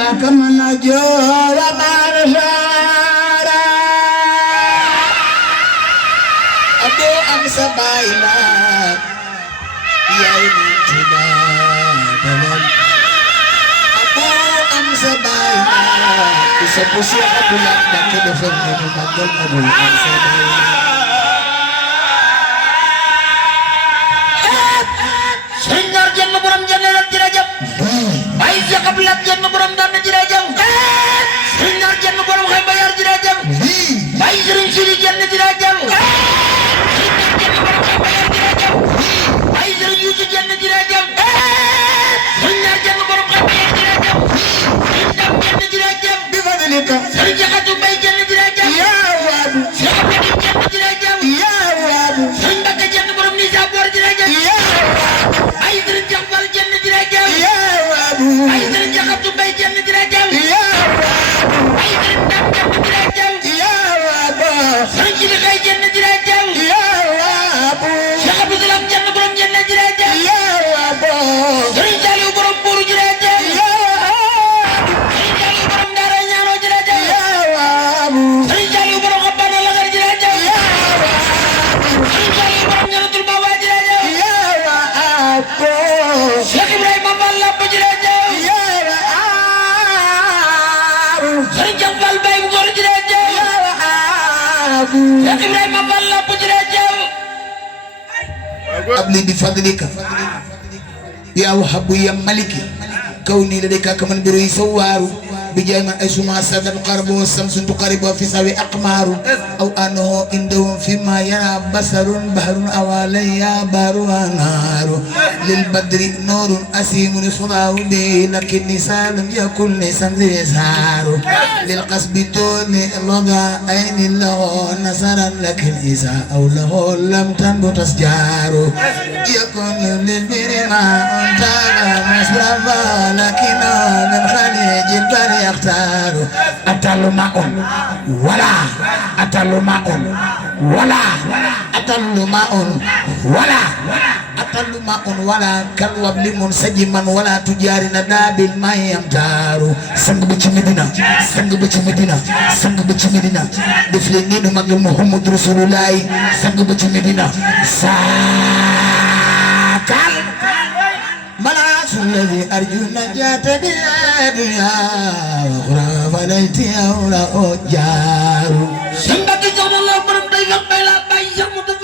كمن أجور بارشارا أبو أمس بايلا يا إنتنا دلال أبو أمس بايلا كسبوسي أبو لك دكتور فنان مقدم أبو أمس بايلا Sehingga jangan boram jangan dirajam. Baik jaka belat jangan boram dan dirajam. Sehingga jangan boram kai bayar dirajam. Baik sering siri jangan dirajam. Sehingga jangan boram kai bayar dirajam. Baik sering yuji jangan dirajam. Sehingga jangan boram kai bayar dirajam. Sehingga jangan dirajam. بفضلك Sering jaka tu baik jangan dirajam. يا واد Sehingga jangan dirajam. يا واد Sehingga jangan boram ni sabar dirajam. يا Baik sering jambal jangan dirajam. يا واد Baik sering jaka tu baik jangan dirajam. يا Baik sering jangan dirajam. يا واد Sering jadi kai jangan dirajam. يا واد Siapa bilang jangan borom jangan dirajam. يا واد Sering cari borom buru dirajam. يا Sering cari borom darahnya lo dirajam. واد Sering cari borom apa lagar dirajam. Sering cari borom nyalatul bawah dirajam. يا واد Syekh Ibrahim Mambala dirajam. يا واد Sering jambal baik gor dirajam. يا واد Syekh Ibrahim Mambala dirajam. أبلي بفضلك يا وهب يا ملكي كوني لديك كمن بروي سوار بجامع أسماء سادة القرب والشمس تقرب في سوي أقمار أو أنه عندهم فيما يرى بصر بحر أو علي بار ونار للبدر نور أسيم صداه به لكن لم يكن لسان يزهار للقصب تون لغى أين له نصرا لكن إذا أو له لم تنبت أشجار يكون للبر ما أنتهى مصرفا لكن من خليج البر يختار أتل ماء ولا أتل ماء ولا أتل ماء ولا أتل ماء ولا كالوبل منسجما ولا تجار نداب الماء يمتار سنگ بچ مدينة سنگ بچ مدينة سنگ بچ مدينة دفلنين مغل محمد رسول الله سنگ بچ مدينة ساكال ملاس الذي أرجو النجاة بالدنيا وأخرى فليتي أولى أجار Sembah kita Allah borom baik baik baik yang mudah